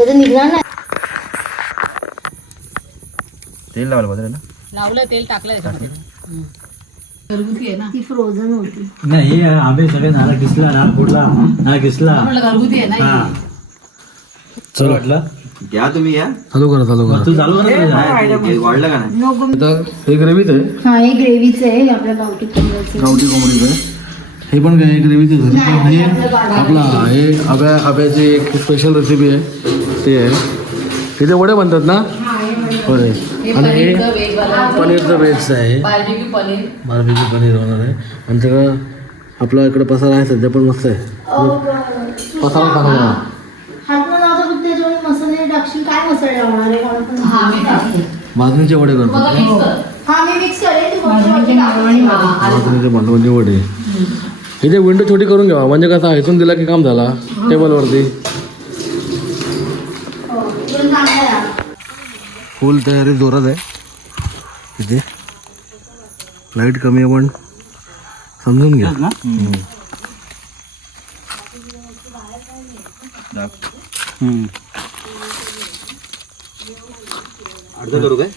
तर ते निघणार नाही. तेल लावलं लावलं तेल टाकलं घरगुती आहे ना? ती फ्रोझन होती. नाही हे आंबे सगळे नाला किसला नाल फोडला नाला किसला. म्हटलं घरगुती आहे ना हा? ही. चल. वाटलं? घ्या तुम्ही या चालू करा चालू करा. तू चालू कर काय, वाढलं का नाही? आता हे ग्रेव्हीच आहे. हा हे ग्रेव्हीचं आहे आपल्या गावठी कोंबड्याचं. गावठी कोंबडीचं आहे. हे पण काय ग्रेव्हीच आहे. आपला हे आब्या आब्याची एक स्पेशल रेसिपी आहे. ते आहे. तिथे वडे बनतात ना? होय हे आणि हे पनीरचं वेजचं आहे. बार्बेक्यू पनीर. होणार आहे. आणि सगळं आपला इकडे पसारा आहे सध्या पण मस्त आहे. पसारा चांगला हा. भाजणीचे वडे करतात बघा मिक्स कर. हा मी मिक्स करेन तू फक्त भाजणीचे वरती मालवणी टाक. वडे. वडे. इथे विंडो छोटी करून घ्यावा. म्हणजे कसं इथून दिला की काम झाला. टेबलवरती हो, इकडून चांगलं आहे. फुल तयारी जोरात आहे. इथे लाइट कमी आहे पण समजून घ्या. हम्म. अर्ध करू काय?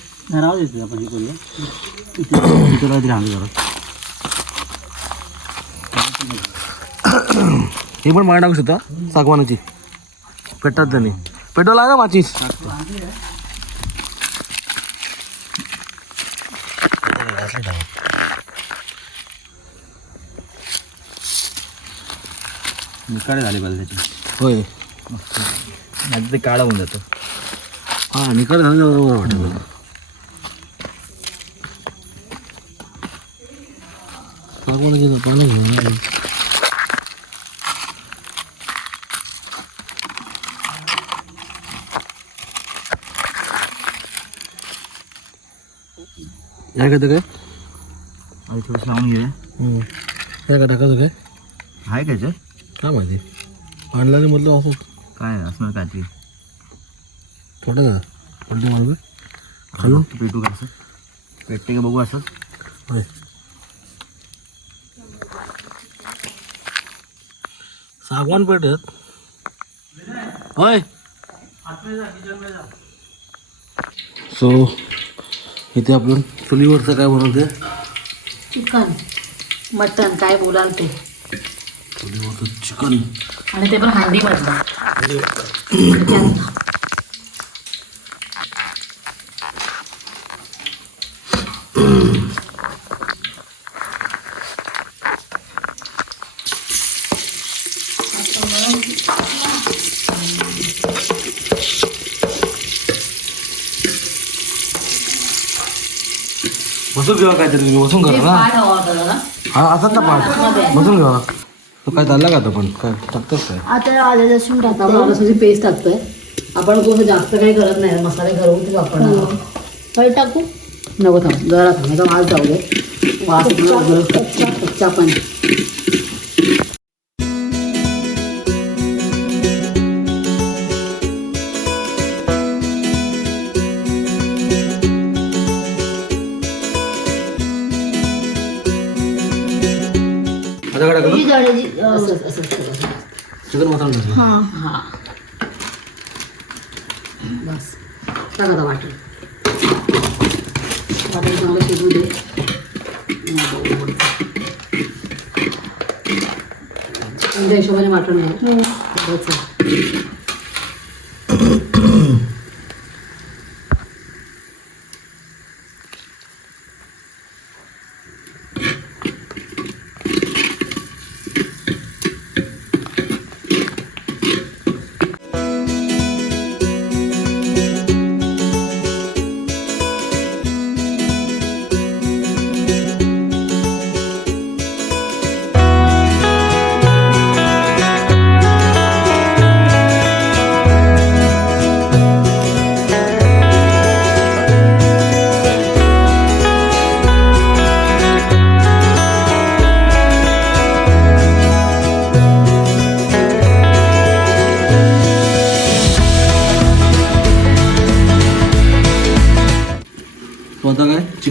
राहू देते आपण हे हे पण माळ टाकू शकता सागवानाची. पेटतात त्यांनी. पेट्रोल आहे ना माचीस निकाळे झाले पाहिजे त्याचे. होय. नाही ते काळा होऊन जातं. हा निकड झालं बरोबर वाटत पाणी घेऊन या काय काय? आणि थोडंसं लावून घे. या काय टाकायचं काय? आहे काय याच्यात? काय माहिती. आणल्याने म्हटलं असं. काय असणार काय ते थोडं का पलटी मारू का खालून पेटू का असं? पेटते का बघू असं? होय. सागवान पेटत. होय. सो इथे आपण चुलीवरचं काय बनवते चिकन. मटन काय बोलाल ते? चुलीवरचं चिकन. आणि ते पण हांडी बसून घेवा काहीतरी तुम्ही बसून करा ना. हा असाच ना पाठ. बसून घेवा तो काय चालला का आता पण? काय टाकतोस काय? आता आलं लसूण आता आपण टाकते लसूणची पेस्ट टाकतोय. आपण कसं जास्त काही करत नाही मसाले घरगुती वापरणार हळद टाकू? नको थांब जरा थांब आता माल जाऊ दे. वास कच्चा पण. चिकन मसाला टाकला हा हा बस टाक आता वाटण वाटण चांगलं शिजू दे तुमच्या हिशोबाने वाटण आहे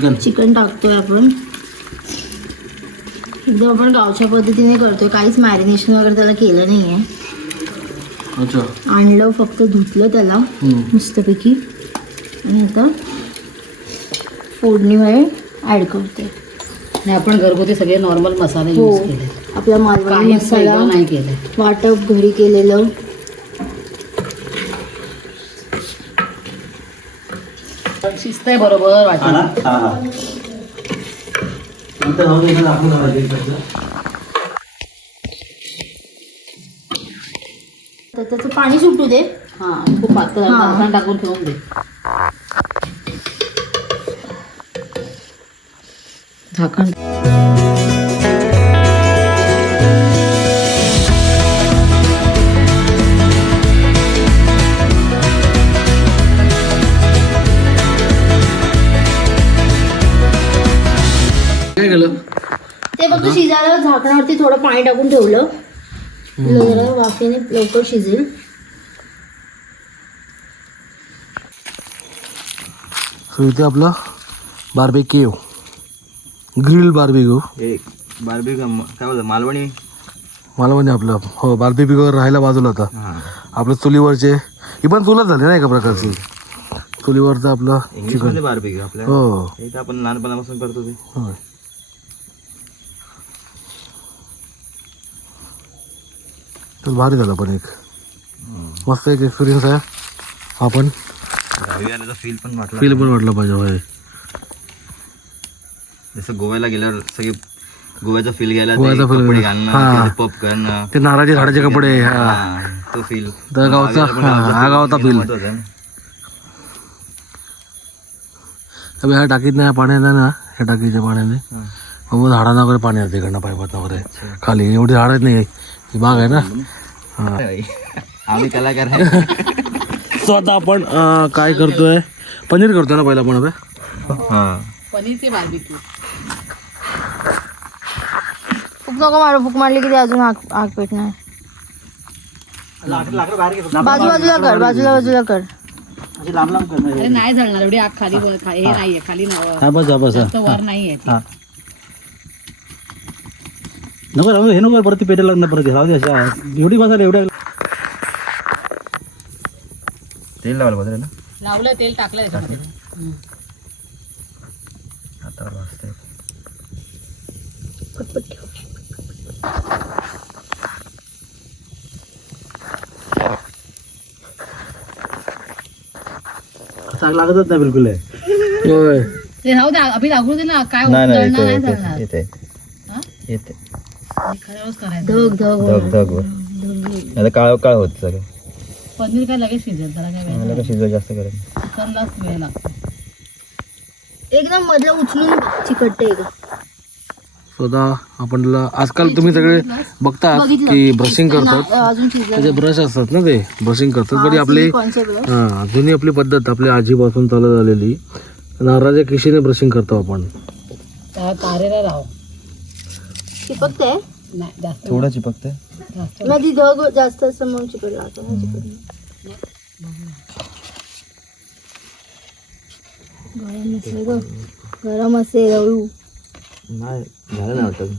चिकन. चिकन टाकतोय आपण. एकदम आपण गावच्या पद्धतीने करतोय. काहीच मॅरिनेशन वगैरे त्याला केलं नाहीये. अच्छा. आणलं फक्त धुतलं त्याला. मस्तपैकी. आणि आता फोडणीमध्ये ॲड करते आणि आपण घरगुती सगळे नॉर्मल मसाले हो. यूज केले आपला मालवणी मसाला नाही केले वाटप घरी केलेलं. शिजतंय बरोबर हा हा हा. नंतर दाखवून इकडचं. तर त्याचं पाणी सुटू दे. हा खूप पातळ हा. वाटण टाकून ठेवून दे. झाकण. ते फक्त शिजायला झाकणावरती थोडं पाणी टाकून ठेवलं. जरा वाफेने लवकर शिजेल. सो इथे आपलं बार्बेक्यू ग्रिल बार्बेक्यू हे बारबी काय बोलतात मालवणी? मला म्हणजे आपलं. हो बार्बेक्यूवर राहायला बाजूला होता. हां. आपलं चुलीवरचे. ही पण चुलच झाली ना एका प्रकारची? चुलीवरचं आपलं इंग्लिशमध्ये बारबी आपल्या हो. इथं आपण लहानपणापासून करतो ते. होय. तर भारी झालं पण एक. मस्त एक एक्सपिरियन्स आहे. आपण. फील पण वाटला फील पण वाटलं पाहिजे होय. जसं गोव्याला गेल्यावर सगळे गोव्याचा फील घ्यायला ते गोव्याचा कपडे. घालणं पप करणं. ते नारळाचे झाडाचे कपडे तो फील गावचा- हा, गावचा. तर ह्या टाकीत नाही पाण्याने ना ह्या टाकीच्या पाण्याने. मग झाडांना वगैरे पाणी येते इकडनं पायपात वगैरे. खाली. एवढी झाडं आहेत नाही. ही बाग आहे ना? हा आम्ही कलाकार आहे. सो आता आपण अं, काय करतोय? पनीर करतोय ना पहिला आपण आता? हा. पनीरचे बार्बिक्यू फुक नको मारू फुक मारली की ते अजून आग आग पेटणार. बाजू बाजूला कर बाजूला बाजूला कर. अशी लांब लांब करणं अरे नाही जळणार एवढी आग खाली हे. नाहीये खाली नाव. हा बस हा बस हा. जास्त वर नाहीये ती. हा. नको राहू हे नको परत ती पेटेल लागणार परत. राहू दे अशा. एवढी मसाला एवढ्या तेल लावायला पाहिजे ना? लावलं तेल टाकलं वाजतंय. चांगलं लागतच नाही बिलकुल. आहे होय ते राहू दे अभि लागू दे ना काय नाही नाही जळणार नाही येते जळणार येते हा? येते खऱ्यावरच करायचं धग धग धग धग. वर आता काळ काळ होत सगळं पनीर काय लगेच शिजेल त्याला काय मला. का जास्त करत चिकनलाच वेळ लागतो. एकदम मधलं उचलून चिकटते स्वतः आपण ला- आजकाल तुम्ही सगळे बघतात बघितलं. की ब्रशिंग करतात. अजून त्याचे ब्रश असतात ना ते ब्रशिंग करतात. पण आपली हा जुनी आपली पद्धत आपल्या आजीपासून चालत आलेली नारळाच्या किशीने ब्रशिंग करतो आपण. तारेला राव चिपकते नाही जास्त थोडं चिपकते जास्त धग जास्त असं म्हणून नाही. गरम असेल ग. गरम असेल हळू. नाही झालं नाही वाटत.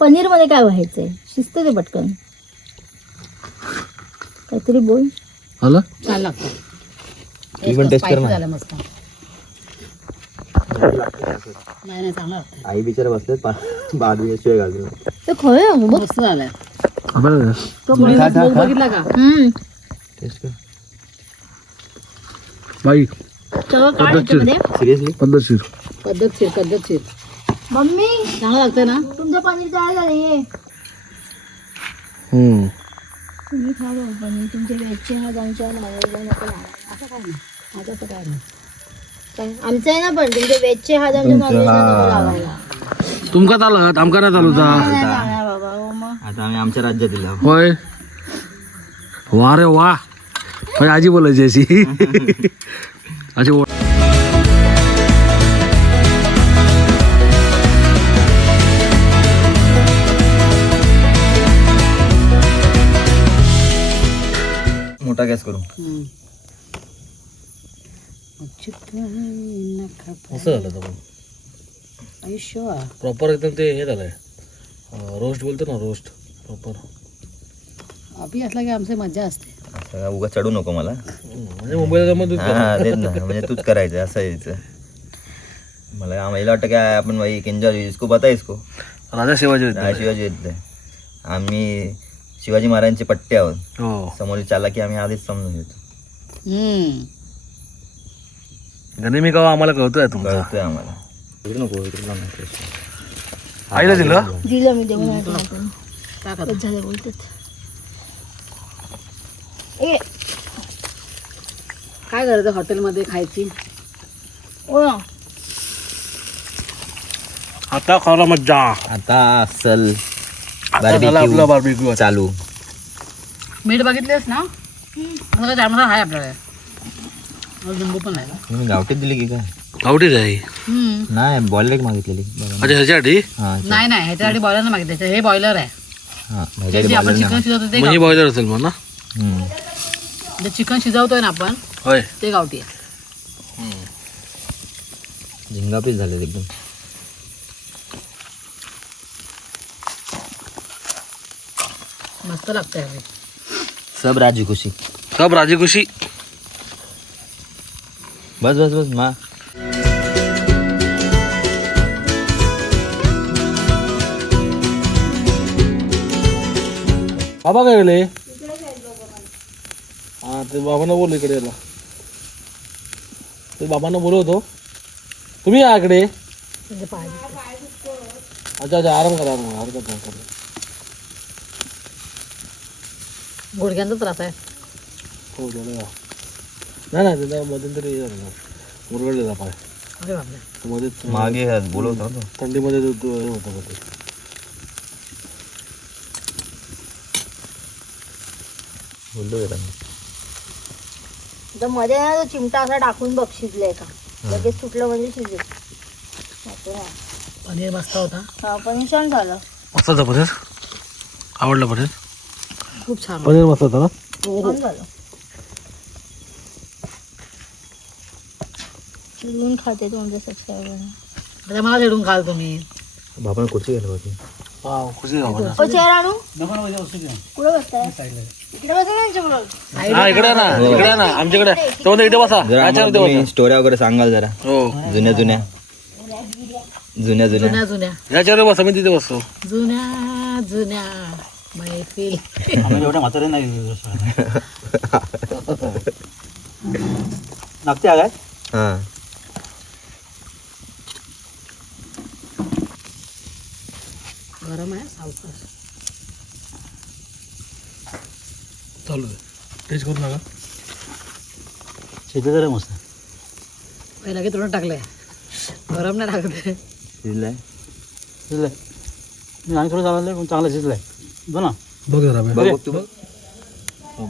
पनीरमध्ये काय व्हायचंय? शिस्त ते पटकन. काहीतरी बोल. आलं छान लागतं. टेस्ट कर Spicy ना. झालं मस्त. नाही नाही चांगलं आई बिचारा बसले बाजू शिवाय घालून ते खरं आहे बघ मस्त झालंय. बघितलं का? हम्म. टेस्ट कर. बाई. सगळं काढ याच्यामध्ये? सिरियसली पद्धतशीर पद्धतशीर पद्धतशीर मम्मी. चांगलं लागतं ना? तुमचं पनीर तयार झालं ये हम्म. तुम्ही खा बघ पनीर. तुमचे व्हेजचे हात आमच्या नॉनव्हेजला नको. लावायला. असं काय नाही. माझं असं काय नाही. काय? आमचं आहे ना पण तुमचे व्हेजचे हात आमच्या लावायला तुमका चालत आमका नाही बाबा हो मग. आता आम्ही आमच्या राज्यात दिला होय. वा रे वा. माझी आजी बोलायची अशी. अशी ओळ- मोठा गॅस करू. हम्म. असं झालं प्रॉपर एकदम ते हे झालंय. रोस्ट बोलतो ना रोस्ट प्रॉपर अभि असला की आमची मजा असते. असं उगा चढू नको मला. म्हणजे मुंबईला म्हणजे तूच करायचं असं यायचं. मला आम्हाला वाटतं काय आपण भाई एन्जॉय इसको पता है इसको राजा शिवाजी शिवाजी येत आम्ही शिवाजी महाराजांचे पट्टे आहोत. हो. समोर चाला की आम्ही आधीच समजून घेतो. हम्म गणे मी कवा आम्हाला कळतोय तुमचा. कळतोय आम्हाला. इकडे नको इकडे. आईला दिलं? दिलं मी देऊन आले आपण. काय करतो बस झालं बोलतात ए. काय करायचं हॉटेलमध्ये खायची? ओ आता खरा मज्जा. आता असल आता झाला आपला barbecue. बार्बिक्यू चालू. मीठ बघितलेस ना? असं त्यामध्ये आहे आपल्याकडे. अजून लिंबू पण आहे ना. तुम्ही गावठीत दिली की काय? गावठी हम्म. नाही बॉईल एक मागितलेली. बघा. अच्छा ह्याच्यासाठी? हा नाही नाही ह्याच्यासाठी बॉयलर नाही मागितलं हे बॉयलर आहे. हा जे आपण चिकन नाही. शिजवतो ते म्हणजे बॉयलर असेल मग ना हम्म. गाव- जे चिकन शिजवतोय ना आपण होय. ते गावठी आहे. झिंगा पीस झाले एकदम. मस्त लागतंय हे. सब राजी खुशी. सब राजी खुशी. बस बस बस मा। बाबा काय गेले हा ते बाबांना बोल इकडे याला ते बाबांना बोलवतो तुम्ही या इकडे. अच्छा अच्छा आराम करा आराम करा हरकत नाही करा. गुडघ्यांचा त्रास आहे. हो झालं. या. नाही नाही त्याला मध्यंतरी हे झालं मुरगळलेला पाय अरे बापरे तो मध्येच मागे बोलवतो ना तो. थंडीमध्ये तो- तो हे होतं का ते बोललो जरा मी. तर मध्ये ना तो चिमटा असा टाकून बघ शिजलाय का लगेच सुटलं म्हणजे शिजेल. पनीर मस्त होता हा पण छान झालं मस्त होता पनीर आवडलं पनीर खूप छान होता. पनीर मस्त होता ना छान झालं चिडून खाते तुमच्या सबस्क्रायबर त्याच्या मला चिडून खाल तुम्ही. बाबांना खुर्ची घ्यायला खुशी जाऊ ना ओ चेअर आणू? कुठे बसताय? इकडे बसा ना यांच्याबरोबर हा इकडे ना इकडे ना आमच्याकडे. तो म्हणतो इथे बसा. जरा याच्यावर आम्हाला इथे तुम्ही बसा. स्टोऱ्या वगैरे सांगाल जरा. हो. जुन्या जुन्या. जुन्या जुन्या. जुन्या जुन्या. याच्यावर बसा मी तिथे बसतो. जुन्या जुन्या मैफिल. एवढ्या म्हातारे नाही लागते काय? हा. गरम आहे सावकाश. चालू आहे. टेस्ट करू नका. शेती जरा मस्त पहिला की थोडं टाकलंय. गरम नाही लागत. आहे. शिजलाय. शिजलंय. मी आणि थोडं चाललंय पण चांगलं शिजलंय. बघ ना. बघ जरा. बघ. बघ. तू बघ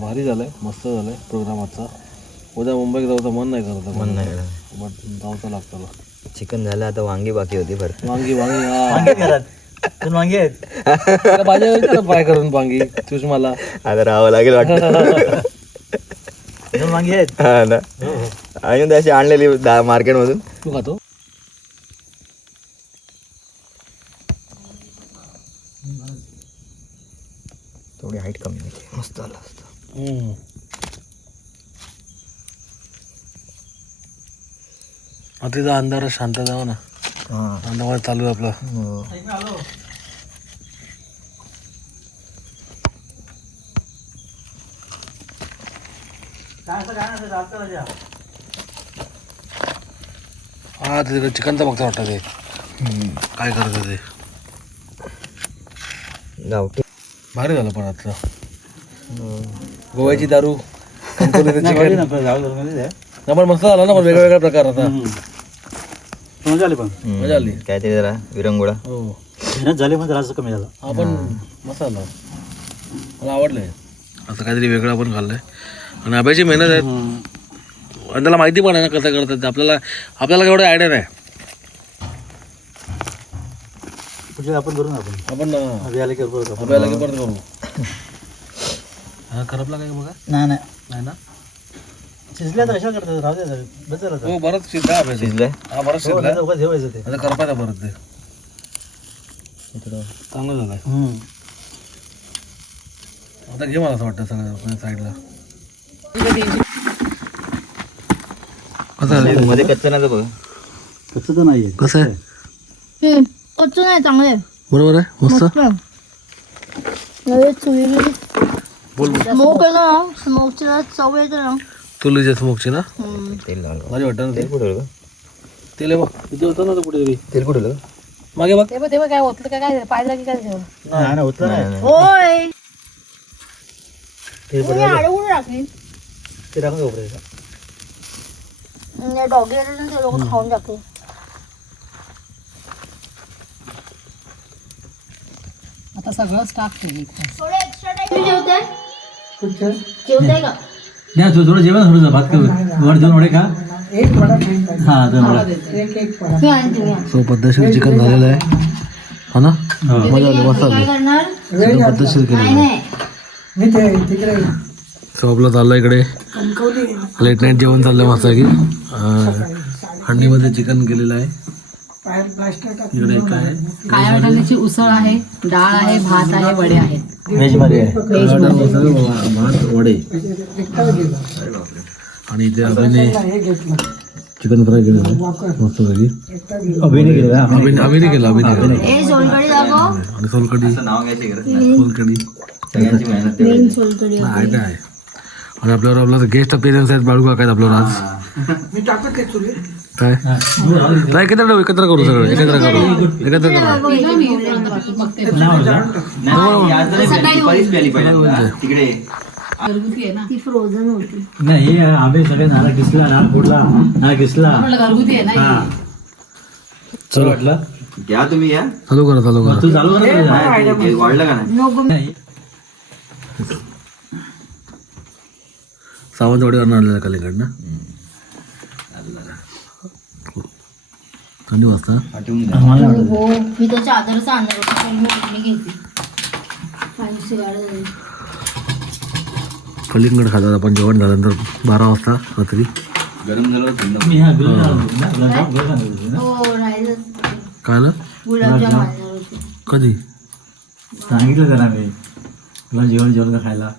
भारी झालंय मस्त झालंय प्रोग्राम आजचा. उद्या मुंबईत जाऊचं मन नाही करत मन नाही करत. बट जाऊचं लागतं. चिकन झालं आता वांगी बाकी होती भरपूर. वांगी वांगी हा वांगे आहेत त्याला भाज्या फ्राय करून वांगी? तुझ मला. आता राहावं लागेल वाटतं. दोन वांगे आहेत हा ना. आणि अशी आणलेली मार्केटमधून. तू खातो. थोडी हाईट कमी होती मस्त आलं असतं. हम्म. आता अंधार शांत जाऊ ना. हा. अंधार चालू आहे आपलं. हो. तिकडे चिकनचा बघता वाटतं ते. काय करतं ते. गावठी. भारी झालं पण आजचं. गोव्याची दारू पण मस्त झालं ना पण वेगवेगळ्या प्रकार आता. समज आली पण. हम्म. मजा आली. काहीतरी जरा विरंगुळा. हो. मेहनत झाली पण त्रास कमी झाला. पण मस्त झालं. मला आवडलंय. असं काहीतरी वेगळं आपण खाल्लंय. आणि अभ्याची मेहनत आहे. आणि त्याला माहिती पण आहे ना कसं करतात ते. आपल्याला आपल्याला एवढं आयडिया नाही. पुढच्या आपण करू ना आपण. आपण अं, अभि आले की करू. आपण. अभ्याला की परत करू. हा करपला काय बघा नाही नाही. नाही ना? शिजल्या तर अशा करतात? राहू दे बस झालं आता. हो बरंच शिजला हा बरंच हो, शिजला ठेवायचं ते. करपायला परत ते? चांगलं हम्म. आता घे मला असं वाटतं सगळं साईडला. कसं मध्ये कच्चं नाही बघ. कसं तर नाहीये. कसं आहे? कच्चं नाही चांगलं आहे. बरोबर आहे? मस्त? चुली बोल स्मोक आहे ना स्मोकची चव येते ना. तुलीच्या स्मोकची ना? हम्म. तेल माझी वाटतं ना ते? तेल कुठं तेल आहे बघ तिथे होतं ना ते कुठेतरी. तेल कुठं मागे बघ. ते बघ ते बघ काय होतं काय काय पाहिलं की काय? नाही ना नाही होय. ते अडवून ते. डॉगी ते लोक खाऊन आता सगळं स्टाफ केली जेवताय का? नाही थोडं थोडं जेवण थोडं भात कर. वर दोन वडे खा. हा दोन वडे. सो पद्धतशीर चिकन झालेलं आहे. हा ना? हो. मजा आली मस्त आली पद्धतशीर नाही केलेलं आहे. नाही. सो आपलं चाललं इकडे. लेट नाईट जेवण चाललं मस्त की हंडीमध्ये चिकन केलेलं आहे. इकडे काय उसळ आहे डाळ आहे भात आहे वडे आहेत. व्हेजमध्ये भात वडे आणि इथे अभिने चिकन फ्राय आहे. मस्त पैकी. अभिनय केलं अभिने केलं. ए सोलकडी दाखव. आणि सोलकडी असं नाव घ्यायची गरज नाही. सोलकडी आहे. काय आहे. आणि आपल्यावर आपला गेस्ट अपिअरन्स आहेत बाळू काका आपल्यावर आज. काय? नाही एकत्र ठेवू, एकत्र करू सगळं एकत्र करू. एकत्र करू. तिकडे. घरगुती आहे ना? ती फ्रोझन होती. नाही हे आंबे सगळे नाला किसला नाल फोडला नाला किसला ना हा. चल. वाटलं? घ्या तुम्ही या चालू करा चालू करा. तू चालू कर ना. वाढलं का नाही? सावंतवाडीवर आणलेलं कलिंगड थंडी वाजता. हो मी तर चादरच आणणार होतो तरी मी कुठली घेतली झाली कलिंगड खातात आपण जेवण झाल्यानंतर बारा वाजता रात्री. गरम झालं थंड मी हा ना. हो काय गुलाबजाम आणणार होते. कधी? सांगितलं त्याला मी. तुला जेवण जेवण का खायला?